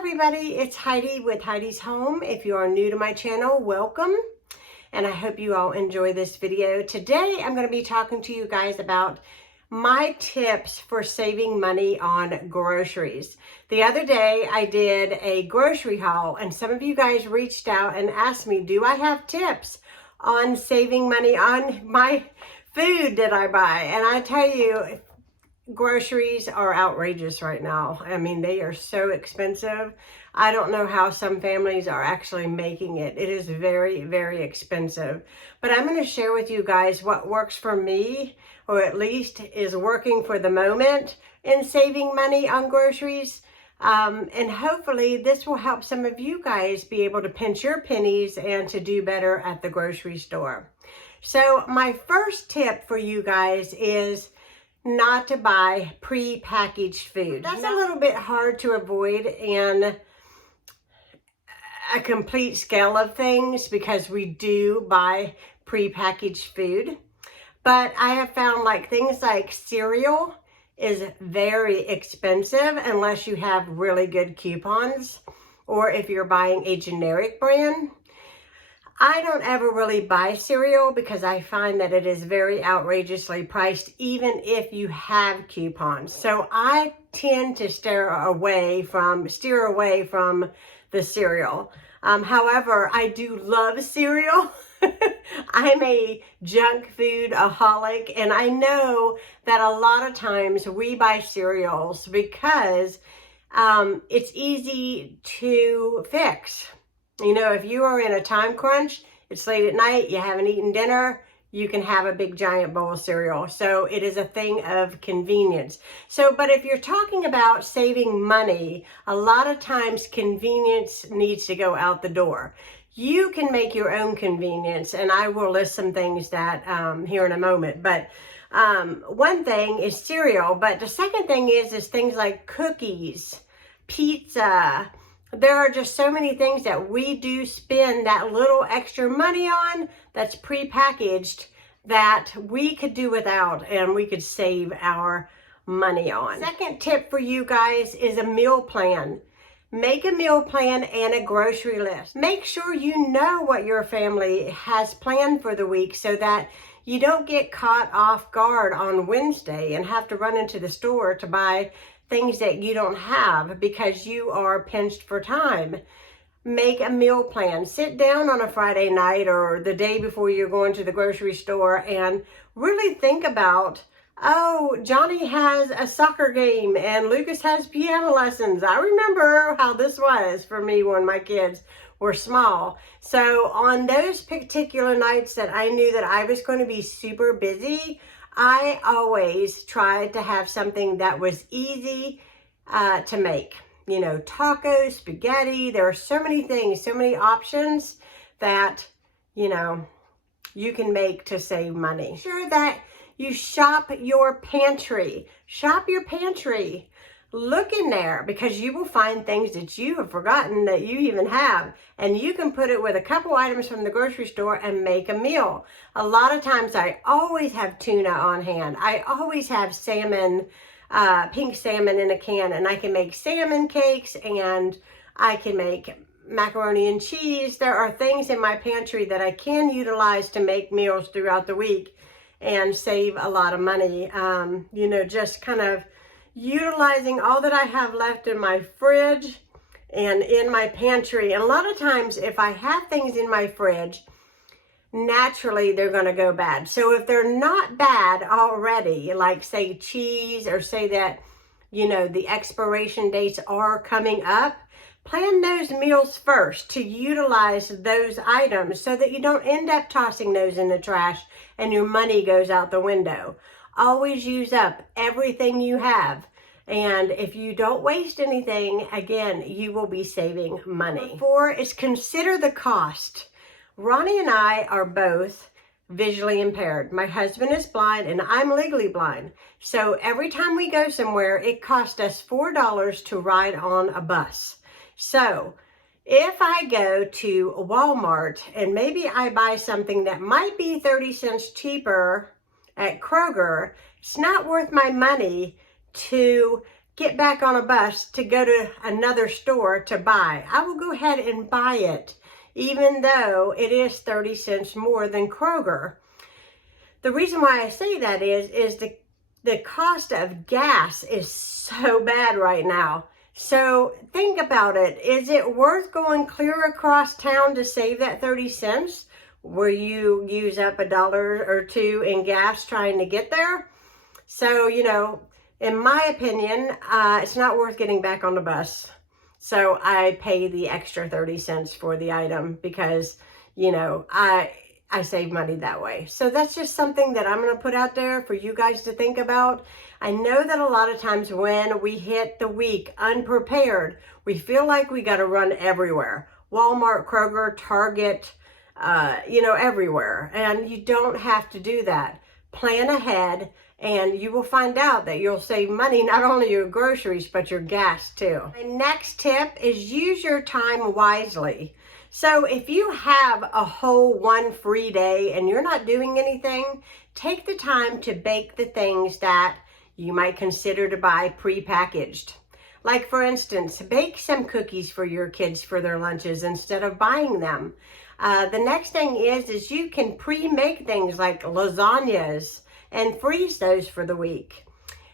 everybody, it's Heidi with Heidi's Home. If you are new to my channel, welcome, and I hope you all enjoy this video. Today I'm going to be talking to you guys about my tips for saving money on groceries. The other day I did a grocery haul and some of you guys reached out and asked me, do I have tips on saving money on my food that I buy? And I tell you, groceries are outrageous right now. I mean, they are so expensive. I don't know how some families are actually making it. It is very, very expensive. But I'm going to share with you guys what works for me, or at least is working for the moment in saving money on groceries. And hopefully this will help some of you guys be able to pinch your pennies and to do better at the grocery store. So my first tip for you guys is not to buy pre-packaged food. That's a little bit hard to avoid in a complete scale of things because we do buy pre-packaged food. But I have found like things like cereal is very expensive unless you have really good coupons or if you're buying a generic brand. I don't ever really buy cereal because I find that it is very outrageously priced even if you have coupons. So I tend to steer away from the cereal. However, I do love cereal. I'm a junk food aholic, and I know that a lot of times we buy cereals because it's easy to fix. You know, if you are in a time crunch, it's late at night, you haven't eaten dinner, you can have a big giant bowl of cereal. So it is a thing of convenience. So, but if you're talking about saving money, a lot of times convenience needs to go out the door. You can make your own convenience, and I will list some things that here in a moment. But one thing is cereal, but the second thing is things like cookies, pizza. There are just so many things that we do spend that little extra money on that's pre-packaged that we could do without and we could save our money on. Second tip for you guys is a meal plan. Make a meal plan and a grocery list. Make sure you know what your family has planned for the week so that you don't get caught off guard on Wednesday and have to run into the store to buy things that you don't have because you are pinched for time. Make a meal plan. Sit down on a Friday night or the day before you're going to the grocery store and really think about, oh, Johnny has a soccer game and Lucas has piano lessons. I remember how this was for me when my kids were small. So on those particular nights that I knew that I was going to be super busy, I always tried to have something that was easy to make. You know, tacos, spaghetti, there are so many things, so many options that, you know, you can make to save money. Make sure that you shop your pantry. Shop your pantry. Look in there because you will find things that you have forgotten that you even have, and you can put it with a couple items from the grocery store and make a meal. A lot of times I always have tuna on hand. I always have salmon, pink salmon in a can, and I can make salmon cakes and I can make macaroni and cheese. There are things in my pantry that I can utilize to make meals throughout the week and save a lot of money. You know, just kind of utilizing all that I have left in my fridge and in my pantry. And a lot of times if I have things in my fridge, naturally they're going to go bad. So if they're not bad already, like say cheese, or say that, you know, the expiration dates are coming up, plan those meals first to utilize those items so that you don't end up tossing those in the trash and your money goes out the window. Always use up everything you have. And if you don't waste anything, again, you will be saving money. Number 4 is consider the cost. Ronnie and I are both visually impaired. My husband is blind and I'm legally blind. So every time we go somewhere, it costs us $4 to ride on a bus. So if I go to Walmart and maybe I buy something that might be 30 cents cheaper at Kroger, it's not worth my money to get back on a bus to go to another store to buy. I will go ahead and buy it, even though it is 30 cents more than Kroger. The reason why I say that is the cost of gas is so bad right now. So think about it. Is it worth going clear across town to save that 30 cents where you use up $1 or $2 in gas trying to get there? So, you know, in my opinion, it's not worth getting back on the bus. So I pay the extra 30 cents for the item because, you know, I save money that way. So that's just something that I'm going to put out there for you guys to think about. I know that a lot of times when we hit the week unprepared, we feel like we got to run everywhere. Walmart, Kroger, Target, you know, everywhere. And you don't have to do that. Plan ahead and you will find out that you'll save money, not only your groceries, but your gas too. My next tip is use your time wisely. So if you have a whole one free day and you're not doing anything, take the time to bake the things that you might consider to buy prepackaged. Like for instance, bake some cookies for your kids for their lunches instead of buying them. The next thing is you can pre-make things like lasagnas and freeze those for the week.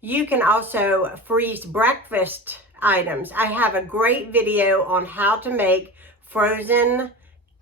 You can also freeze breakfast items. I have a great video on how to make frozen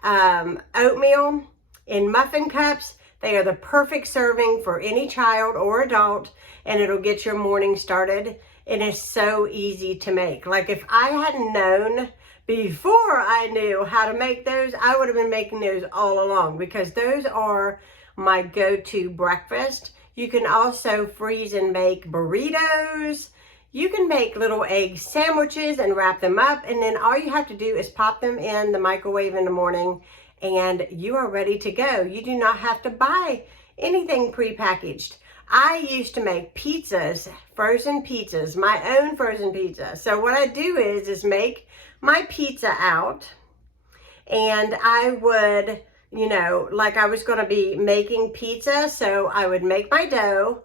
oatmeal in muffin cups. They are the perfect serving for any child or adult, and it'll get your morning started. It is so easy to make. Like if I hadn't known before I knew how to make those, I would have been making those all along because those are my go-to breakfast. You can also freeze and make burritos. You can make little egg sandwiches and wrap them up, and then all you have to do is pop them in the microwave in the morning and you are ready to go. You do not have to buy anything prepackaged. I used to make pizzas, frozen pizzas, my own frozen pizza. So what I do is make my pizza out, and I would, you know, like I was going to be making pizza, so I would make my dough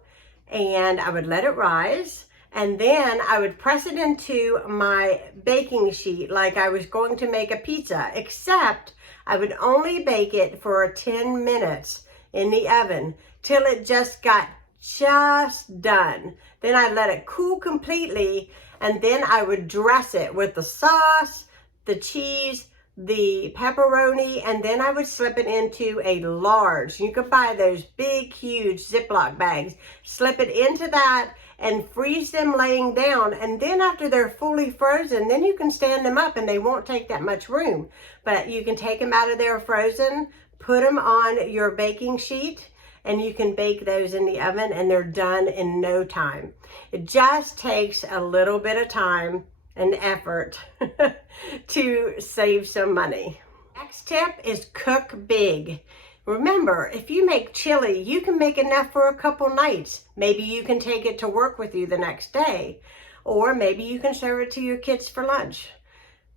and I would let it rise. And then I would press it into my baking sheet like I was going to make a pizza, except I would only bake it for 10 minutes in the oven till it just got just done. Then I let it cool completely, and then I would dress it with the sauce, the cheese, the pepperoni, and then I would slip it into a large, you could buy those big, huge Ziploc bags, slip it into that and freeze them laying down. And then after they're fully frozen, then you can stand them up and they won't take that much room. But you can take them out of there frozen, put them on your baking sheet, and you can bake those in the oven and they're done in no time. It just takes a little bit of time and effort to save some money. Next tip is cook big. Remember, if you make chili, you can make enough for a couple nights. Maybe you can take it to work with you the next day, or maybe you can serve it to your kids for lunch.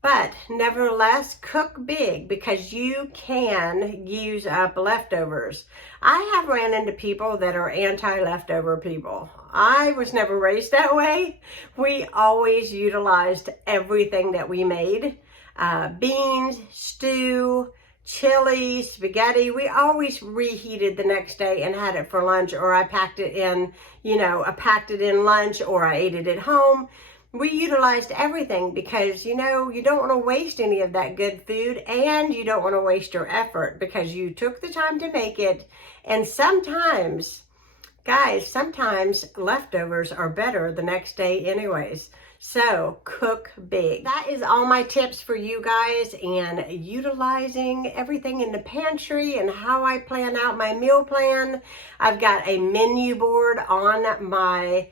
But nevertheless, cook big because you can use up leftovers. I have ran into people that are anti-leftover people. I was never raised that way. We always utilized everything that we made. Beans, stew, chili, spaghetti. We always reheated the next day and had it for lunch, or I packed it in, I packed it in lunch, or I ate it at home. We utilized everything because, you don't want to waste any of that good food, and you don't want to waste your effort because you took the time to make it. And sometimes, guys, sometimes leftovers are better the next day anyways. So cook big. That is all my tips for you guys, and utilizing everything in the pantry and how I plan out my meal plan. I've got a menu board on my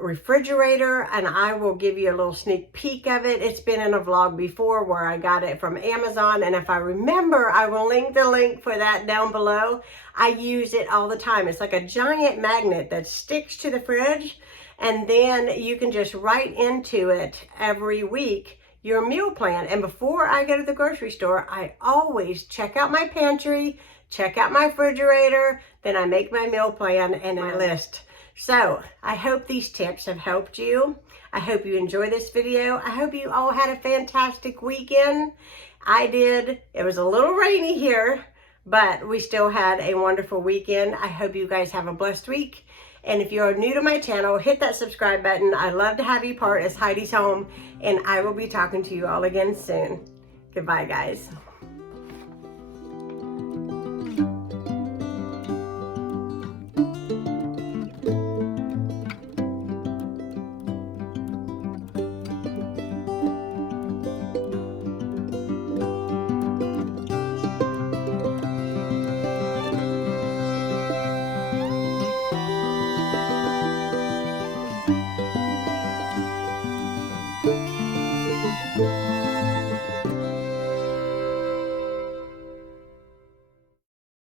refrigerator, and I will give you a little sneak peek of it. It's been in a vlog before where I got it from Amazon, and if I remember, I will link the link for that down below. I use it all the time. It's like a giant magnet that sticks to the fridge, and then you can just write into it every week your meal plan. And before I go to the grocery store, I always check out my pantry, check out my refrigerator, then I make my meal plan and my list. So I hope these tips have helped you. I hope you enjoy this video. I hope you all had a fantastic weekend. I did. It was a little rainy here, but we still had a wonderful weekend. I hope you guys have a blessed week. And if you're new to my channel, hit that subscribe button. I'd love to have you part as Heidi's Home, and I will be talking to you all again soon. Goodbye, guys.